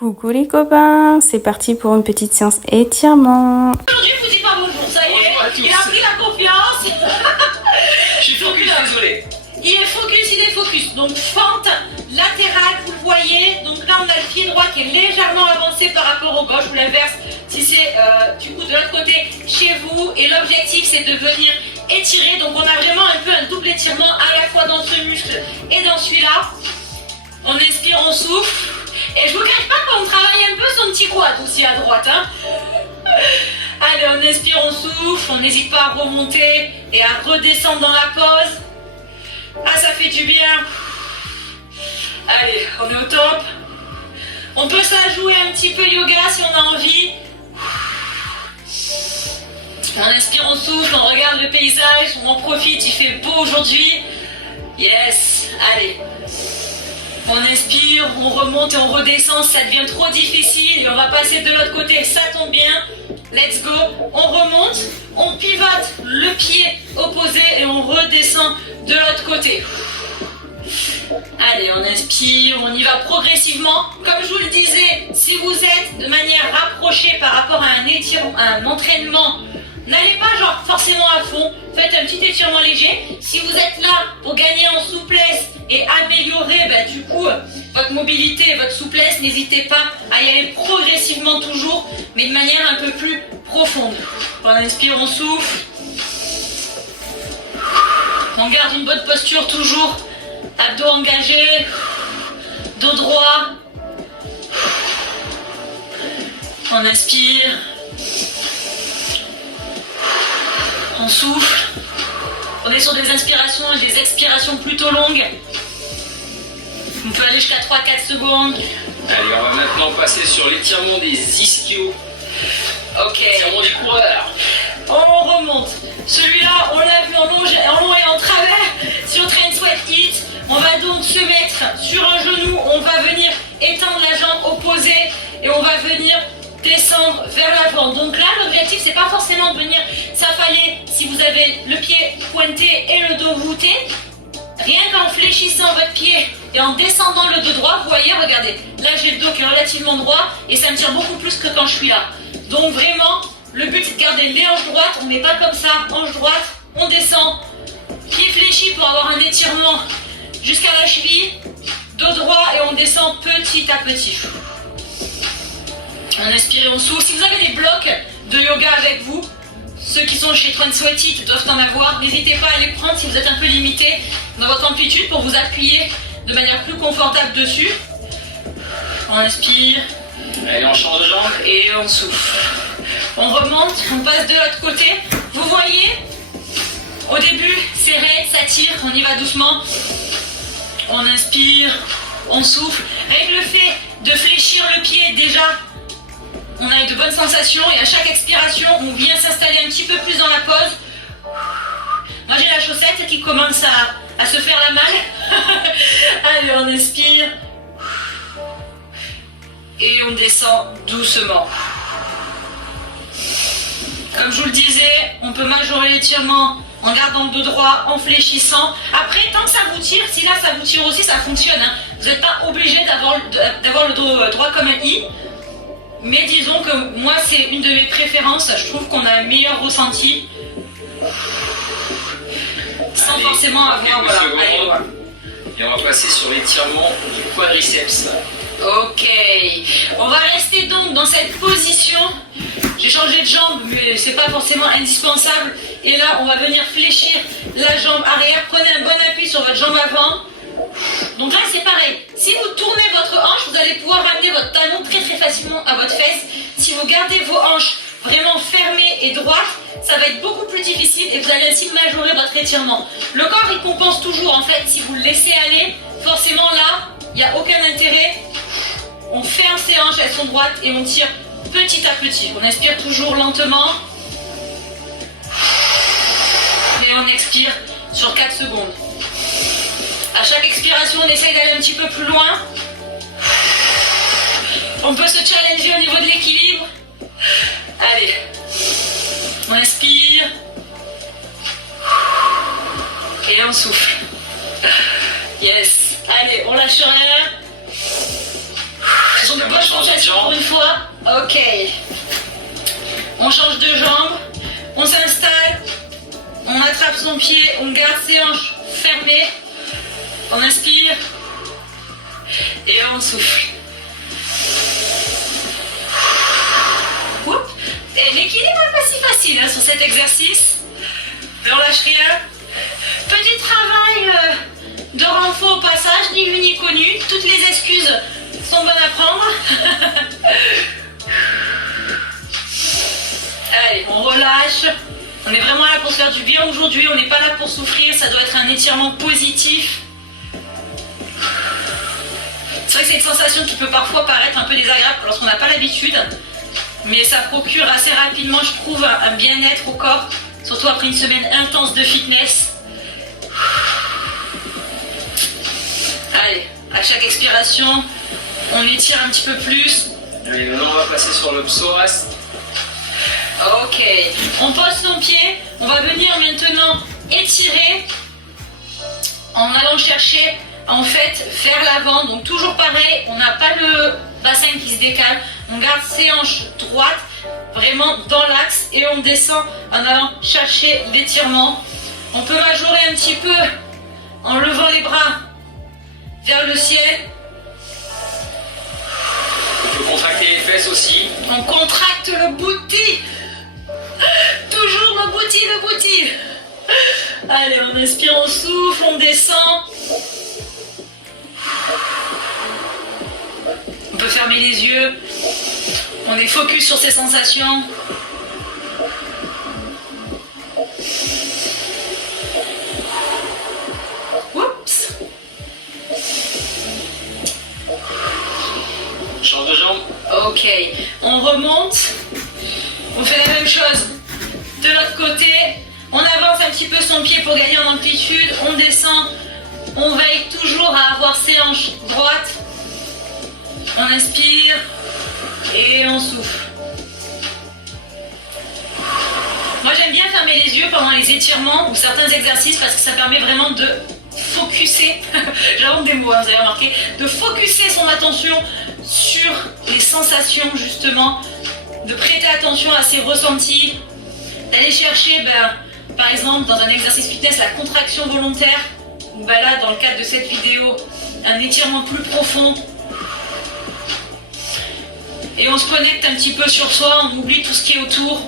Coucou les copains, c'est parti pour une petite séance étirement. Aujourd'hui, vous dites pas bonjour, ça y est, il a pris la confiance. Je suis focus, désolé. Il est focus. Donc fente latérale, vous le voyez. Donc là, on a le pied droit qui est légèrement avancé par rapport au gauche ou l'inverse. Si c'est du coup de l'autre côté chez vous. Et l'objectif, c'est de venir étirer. Donc on a vraiment un peu un double étirement à la fois dans ce muscle et dans celui-là. On inspire, on souffle. Et je vous cache pas qu'on travaille un peu son petit quad aussi à droite. Hein. Allez, on inspire, on souffle. On n'hésite pas à remonter et à redescendre dans la pause. Ah, ça fait du bien. Allez, on est au top. On peut se la jouer un petit peu yoga si on a envie. On inspire, on souffle, on regarde le paysage, on en profite, il fait beau aujourd'hui. Yes, allez. On inspire, on remonte et on redescend, ça devient trop difficile et on va passer de l'autre côté, ça tombe bien. Let's go, on remonte, on pivote le pied opposé et on redescend de l'autre côté. Allez, on inspire, on y va progressivement. Comme je vous le disais, si vous êtes de manière rapprochée par rapport à un entraînement, n'allez pas genre forcément à fond, faites un petit étirement léger. Si vous êtes là pour gagner en souplesse et améliorer du coup votre mobilité et votre souplesse, n'hésitez pas à y aller progressivement toujours, mais de manière un peu plus profonde. On inspire, on souffle. On garde une bonne posture toujours, abdos engagés, dos droit. On inspire. On souffle. On est sur des inspirations et des expirations plutôt longues. On peut aller jusqu'à 3-4 secondes. Allez, on va maintenant passer sur l'étirement des ischios. Ok. L'étirement du coureur. On remonte. Celui-là, on l'a vu en long et en travers sur Train Sweat Hit. On va donc se mettre sur un genou. On va venir étendre la jambe opposée et on va venir descendre vers l'avant. Donc là, l'objectif, c'est pas forcément de venir s'affaler si vous avez le pied pointé et le dos voûté. Rien qu'en fléchissant votre pied et en descendant le dos droit, vous voyez, regardez, là j'ai le dos qui est relativement droit et ça me tire beaucoup plus que quand je suis là. Donc vraiment, le but c'est de garder les hanches droites, on n'est pas comme ça, hanche droite, on descend, pied fléchi pour avoir un étirement jusqu'à la cheville, dos droit et on descend petit à petit. On inspire et on souffle. Si vous avez des blocs de yoga avec vous, ceux qui sont chez Train Sweat Hit doivent en avoir. N'hésitez pas à les prendre si vous êtes un peu limité dans votre amplitude pour vous appuyer de manière plus confortable dessus. On inspire. Allez, on change de jambe. Et on souffle. On remonte, on passe de l'autre côté. Vous voyez, au début, c'est raide, ça tire, on y va doucement. On inspire, on souffle. Avec le fait de fléchir le pied déjà, on a de bonnes sensations et à chaque expiration, on vient s'installer un petit peu plus dans la pose. Moi, j'ai la chaussette qui commence à se faire la malle. Allez, on inspire. Et on descend doucement. Comme je vous le disais, on peut majorer l'étirement en gardant le dos droit, en fléchissant. Après, tant que ça vous tire, si là ça vous tire aussi, ça fonctionne. Hein. Vous n'êtes pas obligé d'avoir le dos droit comme un i. Mais disons que moi c'est une de mes préférences, je trouve qu'on a un meilleur ressenti sans forcément avoir voilà. Et on va passer sur l'étirement du quadriceps. Ok, on va rester donc dans cette position. J'ai changé de jambe mais c'est pas forcément indispensable. Et là on va venir fléchir la jambe arrière, prenez un bon appui sur votre jambe avant. Donc là c'est pareil, si vous tournez votre hanche, vous allez pouvoir ramener votre talon très très facilement à votre fesse. Si vous gardez vos hanches vraiment fermées et droites, ça va être beaucoup plus difficile et vous allez ainsi majorer votre étirement. Le corps il compense toujours en fait, si vous le laissez aller, forcément là, il n'y a aucun intérêt. On ferme ses hanches, elles sont droites et on tire petit à petit. On inspire toujours lentement. Et on expire sur 4 secondes. À chaque expiration, on essaye d'aller un petit peu plus loin. On peut se challenger au niveau de l'équilibre. Allez, on inspire. Et on souffle. Yes. Allez, on lâche rien. sont de bonnes sensations pour une fois. Ok. On change de jambe. On s'installe. On attrape son pied. On garde ses hanches fermées. On inspire. Et on souffle. Et l'équilibre n'est pas si facile hein, sur cet exercice. Mais on lâche rien. Petit travail de renfort au passage, ni vu ni connu. Toutes les excuses sont bonnes à prendre. Allez, on relâche. On est vraiment là pour se faire du bien aujourd'hui. On n'est pas là pour souffrir. Ça doit être un étirement positif. C'est vrai que c'est une sensation qui peut parfois paraître un peu désagréable lorsqu'on n'a pas l'habitude. Mais ça procure assez rapidement, je trouve, un bien-être au corps. Surtout après une semaine intense de fitness. Allez, à chaque expiration, on étire un petit peu plus. Allez, maintenant on va passer sur le psoas. Ok, on pose son pied. On va venir maintenant étirer en allant chercher en fait vers l'avant. Donc toujours pareil, on n'a pas le bassin qui se décale. On garde ses hanches droites vraiment dans l'axe et on descend en allant chercher l'étirement. On peut majorer un petit peu en levant les bras vers le ciel. On peut contracter les fesses aussi. On contracte le booty. Toujours le booty, le booty. Allez, on inspire, on souffle, on descend. On peut fermer les yeux. On est focus sur ces sensations. Oups. Change de jambe. Ok, on remonte. On fait la même chose de l'autre côté. On avance un petit peu son pied pour gagner en amplitude. On descend. On veille toujours à avoir ses hanches droites. On inspire et on souffle. Moi j'aime bien fermer les yeux pendant les étirements ou certains exercices parce que ça permet vraiment de focuser, j'invente des mots, hein, vous avez remarqué, de focuser son attention sur les sensations justement, de prêter attention à ses ressentis, d'aller chercher par exemple dans un exercice fitness la contraction volontaire ou là dans le cadre de cette vidéo un étirement plus profond. Et on se connecte un petit peu sur soi, on oublie tout ce qui est autour.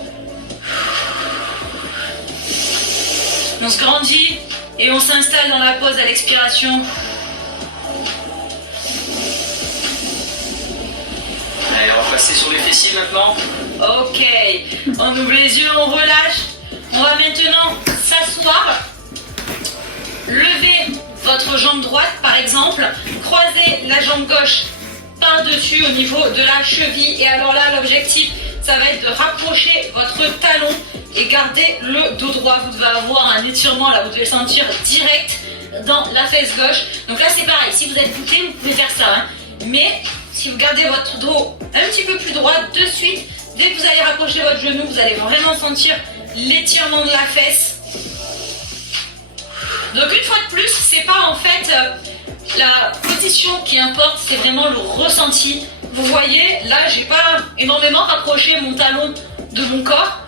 On se grandit et on s'installe dans la pause à l'expiration. Allez, on va passer sur les fessiers maintenant. Ok, on ouvre les yeux, on relâche. On va maintenant s'asseoir. Levez votre jambe droite par exemple. Croisez la jambe gauche par-dessus au niveau de la cheville. Et alors là, l'objectif, ça va être de rapprocher votre talon et garder le dos droit. Vous devez avoir un étirement là, vous devez le sentir direct dans la fesse gauche. Donc là, c'est pareil. Si vous êtes voûté, vous pouvez faire ça. Hein. Mais si vous gardez votre dos un petit peu plus droit de suite, dès que vous allez rapprocher votre genou, vous allez vraiment sentir l'étirement de la fesse. Donc une fois de plus, c'est pas en fait la position qui importe, c'est vraiment le ressenti. Vous voyez, là, j'ai pas énormément rapproché mon talon de mon corps.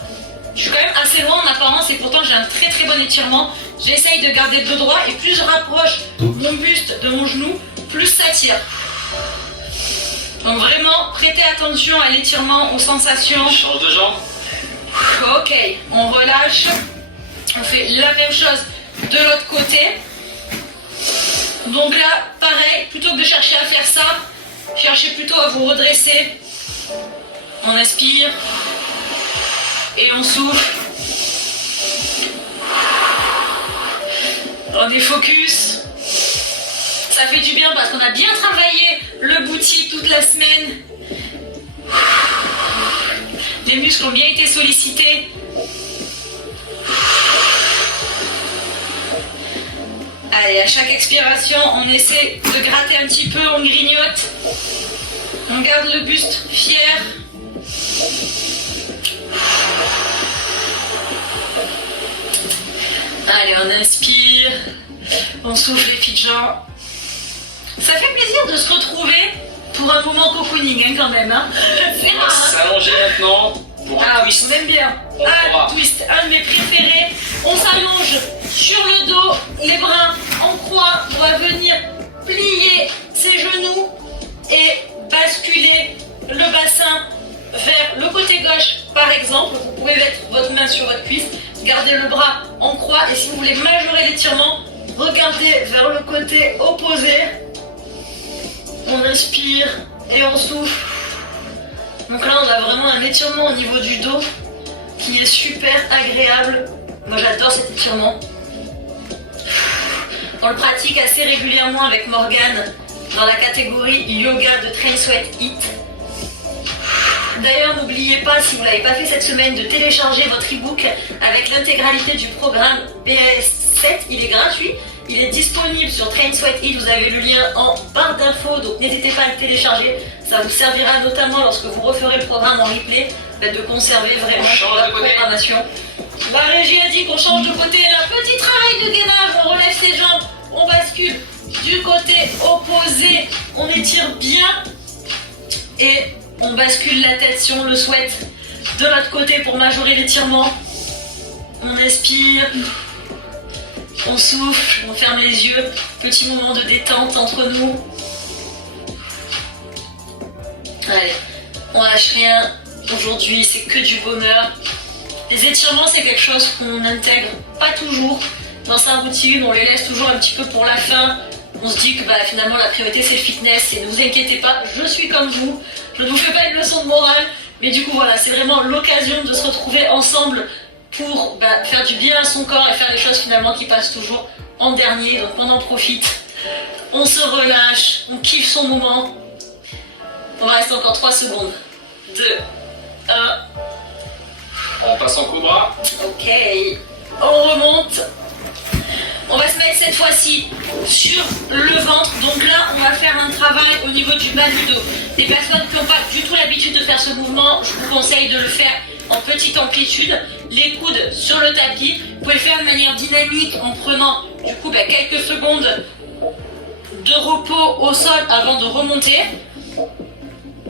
Je suis quand même assez loin en apparence et pourtant j'ai un très très bon étirement. J'essaye de garder le dos droit et plus je rapproche mon buste de mon genou, plus ça tire. Donc vraiment, prêtez attention à l'étirement, aux sensations. Change de jambe. Ok, on relâche. On fait la même chose de l'autre côté. Donc là, pareil, plutôt que de chercher à faire ça, cherchez plutôt à vous redresser. On inspire et on souffle. On est focus. Ça fait du bien parce qu'on a bien travaillé le booty toute la semaine. Les muscles ont bien été sollicités. Allez, à chaque expiration, on essaie de gratter un petit peu, on grignote. On garde le buste fier. Allez, on inspire. On souffle les pieds de jambes. Ça fait plaisir de se retrouver pour un moment cocooning hein, quand même. Hein. C'est On va rare. Hein. s'allonger maintenant pour un Ah oui, twist. on aime bien. On Un pourra. twist, un de mes préférés. On s'allonge sur le dos, les bras en croix. On va venir plier ses genoux et basculer le bassin vers le côté gauche par exemple. Vous pouvez mettre votre main sur votre cuisse, gardez le bras en croix et si vous voulez majorer l'étirement, regardez vers le côté opposé. On inspire et on souffle. Donc là on a vraiment un étirement au niveau du dos qui est super agréable. Moi j'adore cet étirement. On le pratique assez régulièrement avec Morgane dans la catégorie yoga de Train Sweat Hit. D'ailleurs, n'oubliez pas, si vous ne l'avez pas fait cette semaine, de télécharger votre e-book avec l'intégralité du programme BAS7. Il est gratuit, il est disponible sur Train Sweat Hit. Vous avez le lien en barre d'infos, donc n'hésitez pas à le télécharger. Ça vous servira notamment lorsque vous referez le programme en replay, de conserver vraiment la programmation. La régie a dit qu'on change de côté. La petit travail de gainage, on relève ses jambes, on bascule du côté opposé, on étire bien et on bascule la tête si on le souhaite de l'autre côté pour majorer l'étirement. On expire, on souffle, on ferme les yeux, petit moment de détente entre nous. Allez, on lâche rien, aujourd'hui c'est que du bonheur. Les étirements c'est quelque chose qu'on n'intègre pas toujours dans sa routine, on les laisse toujours un petit peu pour la fin. On se dit que finalement la priorité c'est le fitness et ne vous inquiétez pas, je suis comme vous, je ne vous fais pas une leçon de morale, mais du coup voilà, c'est vraiment l'occasion de se retrouver ensemble pour faire du bien à son corps et faire les choses finalement qui passent toujours en dernier, donc on en profite, on se relâche, on kiffe son moment. On va rester encore 3 secondes, 2, 1, On passe en cobra. ok, on remonte. On va se mettre cette fois-ci sur le ventre. Donc là, on va faire un travail au niveau du bas du dos. Les personnes qui n'ont pas du tout l'habitude de faire ce mouvement, je vous conseille de le faire en petite amplitude. Les coudes sur le tapis. Vous pouvez le faire de manière dynamique en prenant du coup quelques secondes de repos au sol avant de remonter.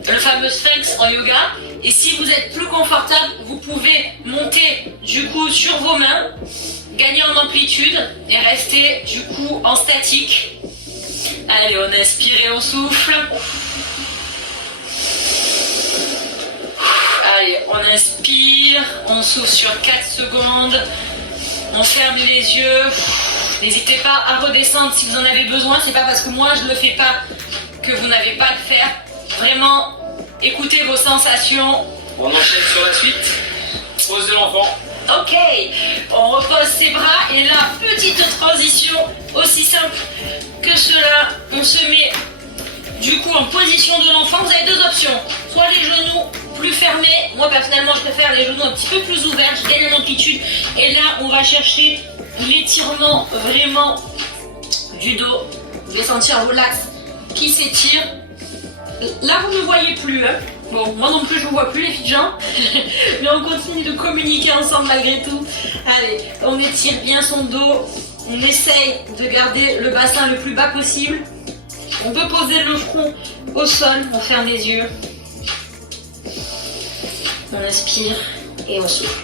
Le fameux sphinx en yoga. Et si vous êtes plus confortable, vous pouvez monter du coup sur vos mains, gagner en amplitude et rester du coup en statique. Allez, on inspire et on souffle. Allez, on inspire, on souffle sur 4 secondes. On ferme les yeux. N'hésitez pas à redescendre si vous en avez besoin. C'est pas parce que moi je ne le fais pas que vous n'avez pas à le faire. Vraiment, écoutez vos sensations. On enchaîne sur la suite. Pose de l'enfant. Ok, on repose ses bras et là, petite transition aussi simple que cela. On se met du coup en position de l'enfant. Vous avez deux options. Soit les genoux plus fermés. Moi personnellement, je préfère les genoux un petit peu plus ouverts. Je gagne en amplitude. Et là, on va chercher l'étirement vraiment du dos. Vous allez sentir vos l'axe qui s'étire. Là, vous ne me voyez plus. Hein. Bon, moi non plus, je ne vous vois plus les filles de gens. Mais on continue de communiquer ensemble malgré tout. Allez, on étire bien son dos. On essaye de garder le bassin le plus bas possible. On peut poser le front au sol. On ferme les yeux. On inspire et on souffle.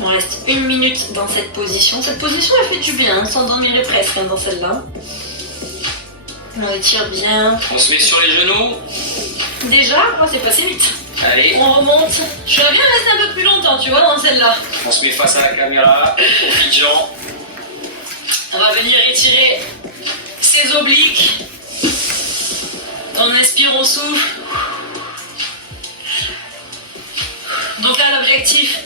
On reste 1 minute dans cette position. Cette position, elle fait du bien. On s'endormirait presque dans celle-là. On étire bien. On se met sur les genoux. Déjà, c'est passé vite. Allez, On remonte. Je vais bien rester un peu plus longtemps, tu vois, dans celle-là. on se met face à la caméra. Profite Jean. On va venir étirer ses obliques. On inspire, on souffle. Donc là, l'objectif,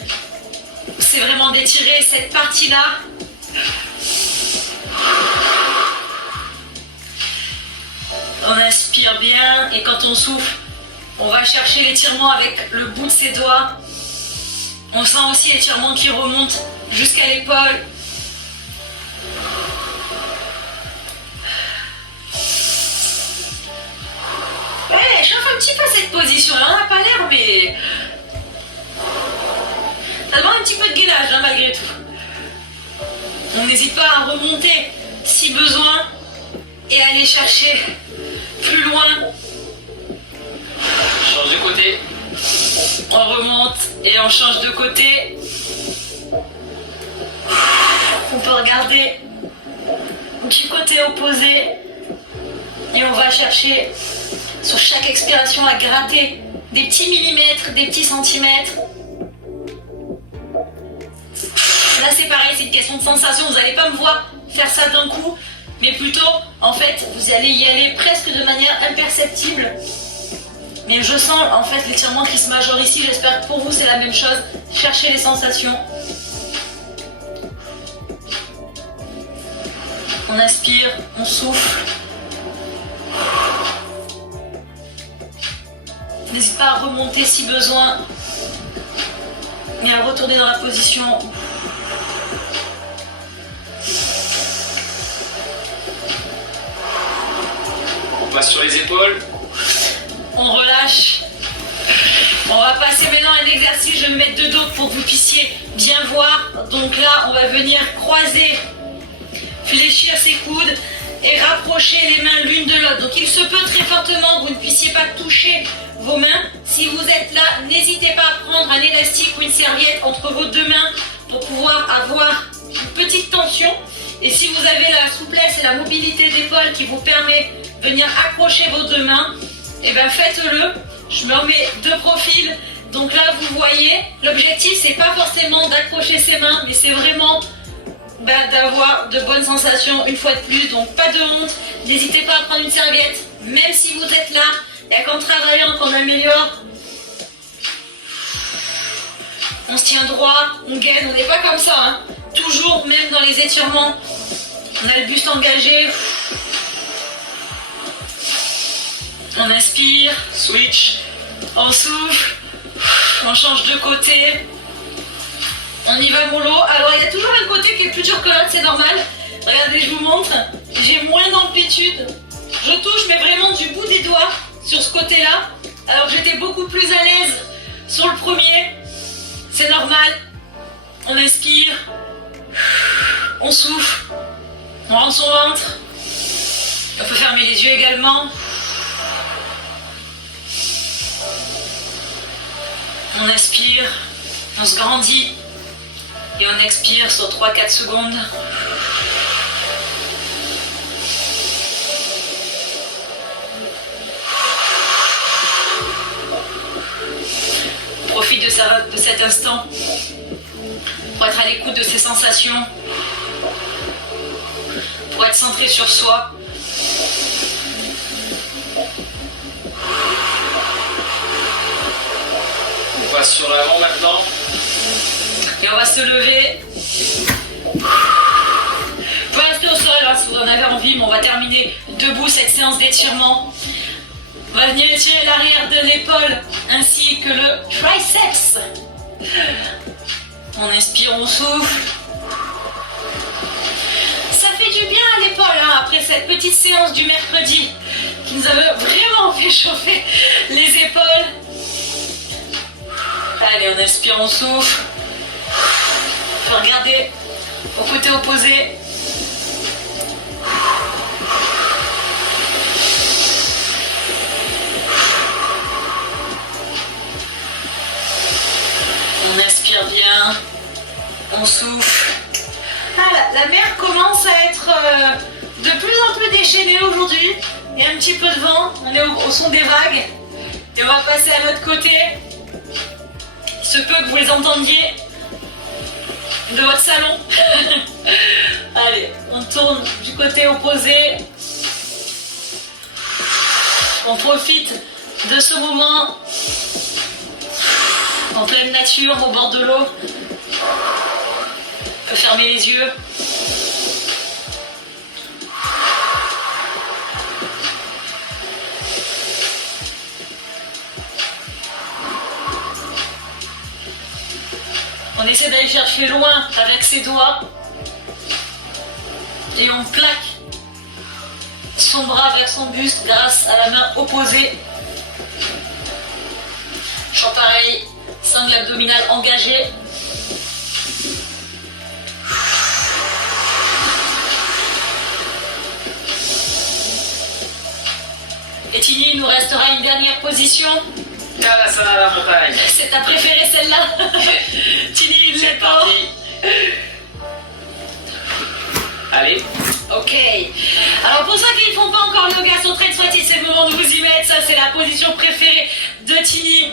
c'est vraiment d'étirer cette partie-là. On inspire bien et quand on souffle, on va chercher l'étirement avec le bout de ses doigts. On sent aussi l'étirement qui remonte jusqu'à l'épaule. Ouais, chauffe un petit peu cette position. Elle en a pas l'air, mais Ça demande un petit peu de gainage hein, malgré tout. On n'hésite pas à remonter si besoin et aller chercher plus loin. Change de côté. On remonte et on change de côté. On peut regarder du côté opposé et on va chercher sur chaque expiration à gratter des petits millimètres, des petits centimètres. Là c'est pareil, c'est une question de sensation, vous n'allez pas me voir faire ça d'un coup, mais plutôt en fait vous allez y aller presque de manière imperceptible. Mais je sens en fait l'étirement qui se majore ici, j'espère que pour vous c'est la même chose, cherchez les sensations. On inspire, on souffle. N'hésite pas à remonter si besoin et à retourner dans la position. On passe sur les épaules. On relâche. On va passer maintenant à un exercice, je vais me mettre de dos pour que vous puissiez bien voir. Donc là, on va venir croiser, fléchir ses coudes et rapprocher les mains l'une de l'autre. Donc il se peut très fortement que vous ne puissiez pas toucher vos mains. Si vous êtes là, n'hésitez pas à prendre un élastique ou une serviette entre vos deux mains pour pouvoir avoir une petite tension. Et si vous avez la souplesse et la mobilité d'épaule qui vous permet de venir accrocher vos deux mains, et bien faites-le. Je me remets de profil. Donc là, vous voyez, l'objectif, c'est pas forcément d'accrocher ses mains, mais c'est vraiment d'avoir de bonnes sensations une fois de plus. Donc pas de honte. N'hésitez pas à prendre une serviette, même si vous êtes là. Il n'y a qu'en travaillant qu'on améliore. On se tient droit, on gaine, on n'est pas comme ça. Hein. Toujours, même dans les étirements, on a le buste engagé. On inspire, switch, on souffle, on change de côté. On y va mollo. Alors il y a toujours un côté qui est plus dur que l'autre, c'est normal. Regardez, je vous montre. J'ai moins d'amplitude. Je touche, mais vraiment du bout des doigts sur ce côté-là. Alors j'étais beaucoup plus à l'aise sur le premier. C'est normal. On inspire. On souffle. On rentre son ventre. On peut fermer les yeux également. On inspire. On se grandit. Et on expire sur 3-4 secondes. Profite de cet instant pour être à l'écoute de ses sensations, pour être centré sur soi. On passe sur l'avant maintenant. Et on va se lever. Vous pouvez rester au sol hein, si vous en avez envie, mais on va terminer debout cette séance d'étirement. On va venir étirer l'arrière de l'épaule ainsi que le triceps. On inspire, on souffle. Ça fait du bien à l'épaule hein, après cette petite séance du mercredi qui nous avait vraiment fait chauffer les épaules. Allez, on inspire, on souffle. On peut regarder au côté opposé. On inspire bien, on souffle. Ah, la mer commence à être de plus en plus déchaînée aujourd'hui. Il y a un petit peu de vent, on est au son des vagues. Et on va passer à l'autre côté. Il se peut que vous les entendiez de votre salon. Allez, on tourne du côté opposé. On profite de ce moment en pleine nature, au bord de l'eau. On peut fermer les yeux. On essaie d'aller chercher loin avec ses doigts. Et on plaque son bras vers son buste grâce à la main opposée. Toujours pareil, sangle abdominale engagée. restera une dernière position. Tadasana à la montagne. C'est ta préférée celle-là. Tini, C'est lento. parti. Allez. Ok. Alors pour ceux qui ne font pas encore le yoga sur Train Sweaty, c'est le moment de vous y mettre. Ça, c'est la position préférée de Tini.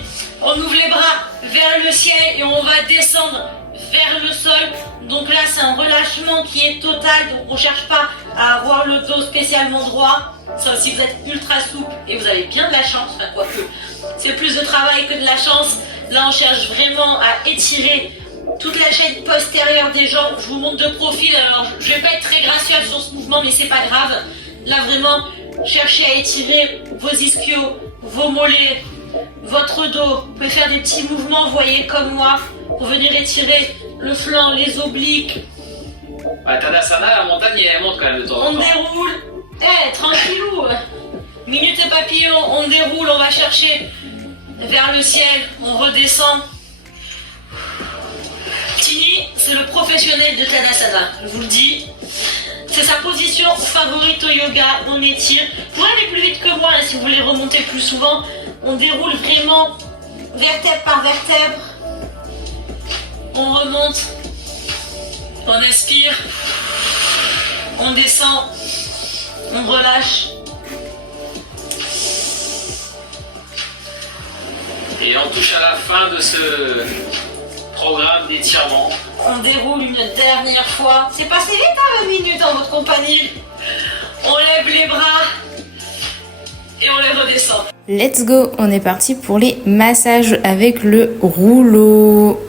On ouvre les bras vers le ciel et on va descendre vers le sol. Donc là, c'est un relâchement qui est total. Donc on ne cherche pas à avoir le dos spécialement droit. Ça aussi, vous êtes ultra souple et vous avez bien de la chance. Enfin, quoique, c'est plus de travail que de la chance. Là, on cherche vraiment à étirer toute la chaîne postérieure des jambes. Je vous montre de profil. Alors, je vais pas être très gracieux sur ce mouvement, mais c'est pas grave. Là, vraiment, cherchez à étirer vos ischios, vos mollets, votre dos. Vous pouvez faire des petits mouvements, vous voyez, comme moi, pour venir étirer le flanc, les obliques. Bah, Tadasana, la montagne, elle monte quand même de temps en On temps. déroule. Tranquillou. Minute papillon, on déroule, on va chercher vers le ciel, on redescend. Tini, c'est le professionnel de Tadasana, je vous le dis. C'est sa position favorite au yoga, on étire. Vous pouvez aller plus vite que moi, hein, si vous voulez remonter plus souvent. On déroule vraiment vertèbre par vertèbre. On remonte, on inspire, on descend, on relâche. Et on touche à la fin de ce programme d'étirement. On déroule une dernière fois. C'est passé vite, hein, 20 minutes en votre compagnie. On lève les bras et on les redescend. Let's go, on est parti pour les massages avec le rouleau.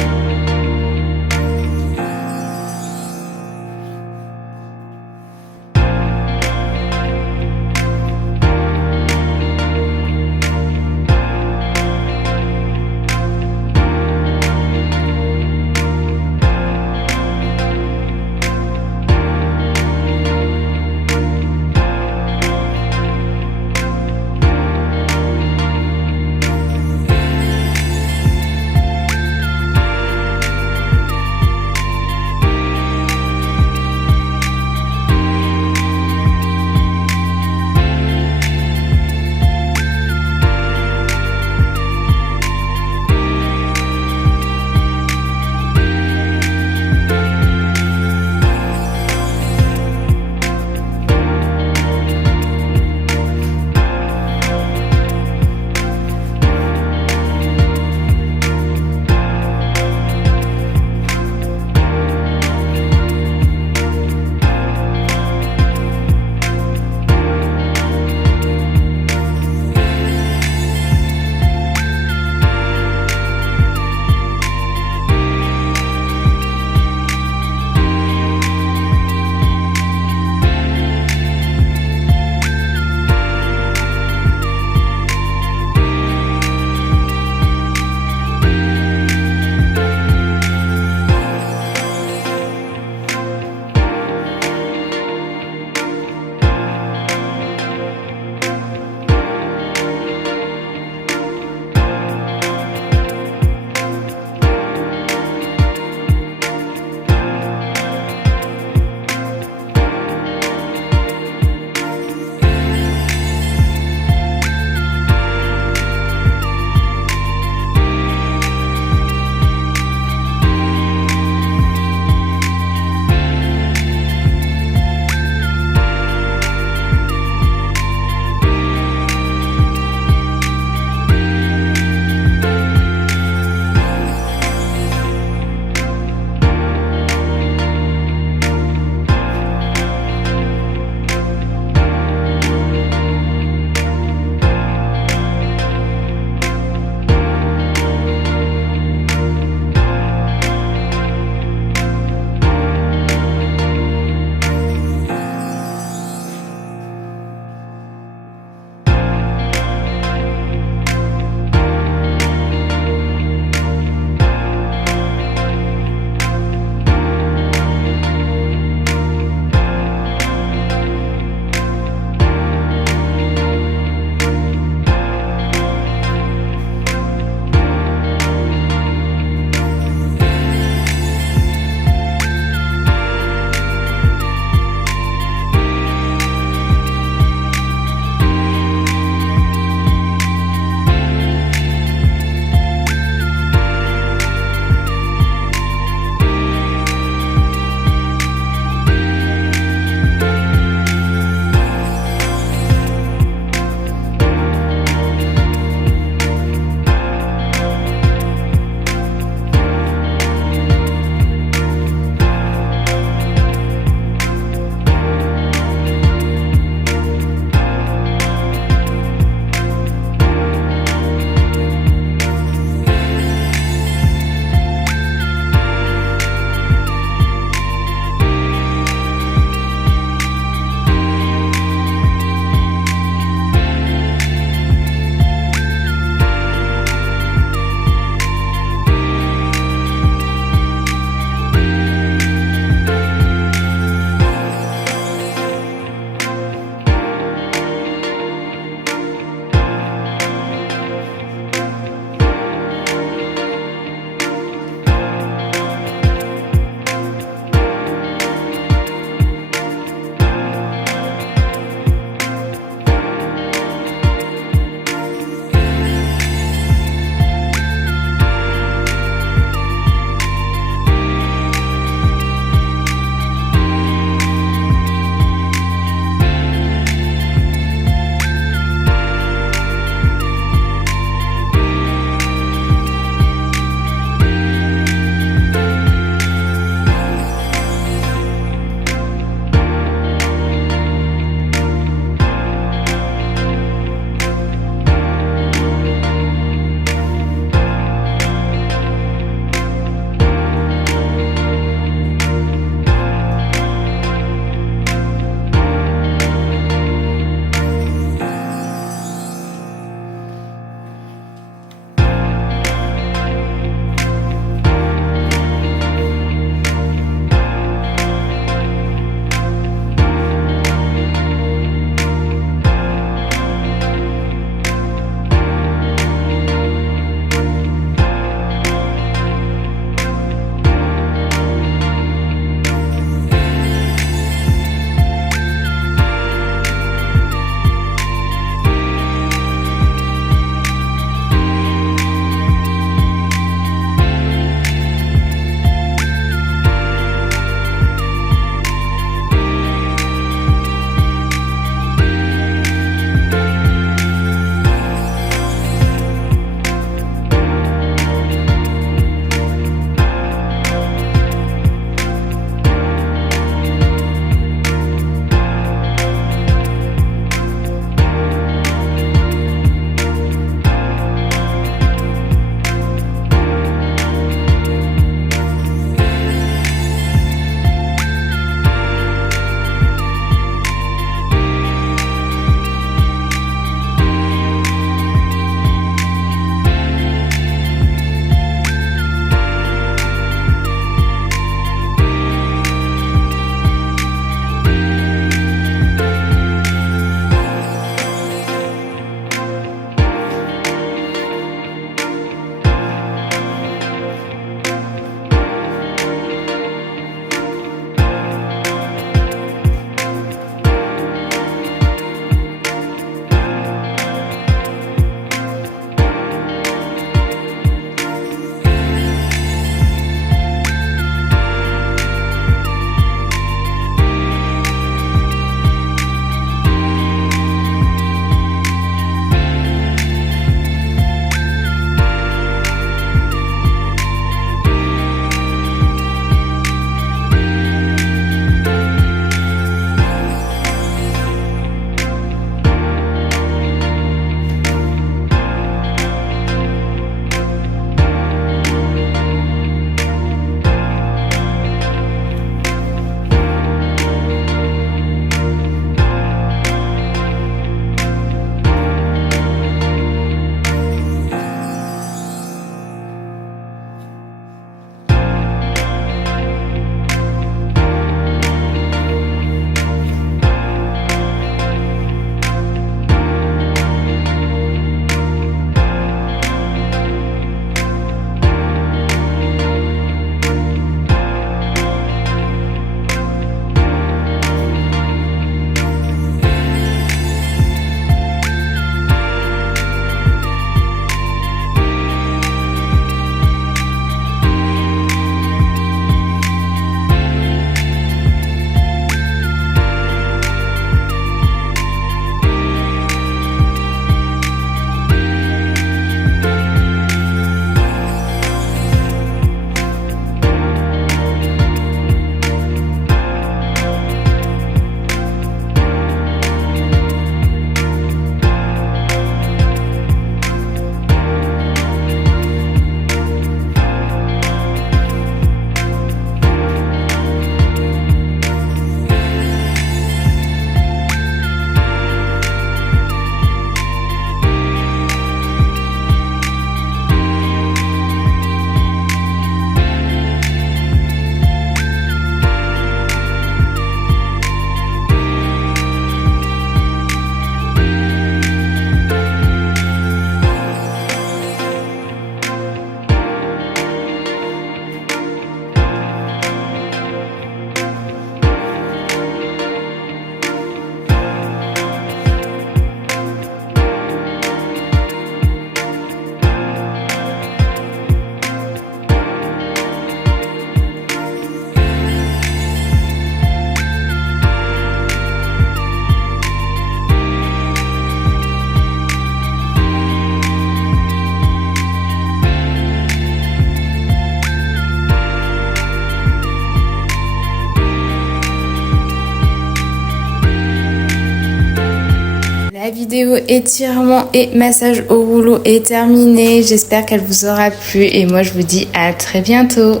La vidéo étirement et massage au rouleau est terminée. J'espère qu'elle vous aura plu et moi je vous dis à très bientôt.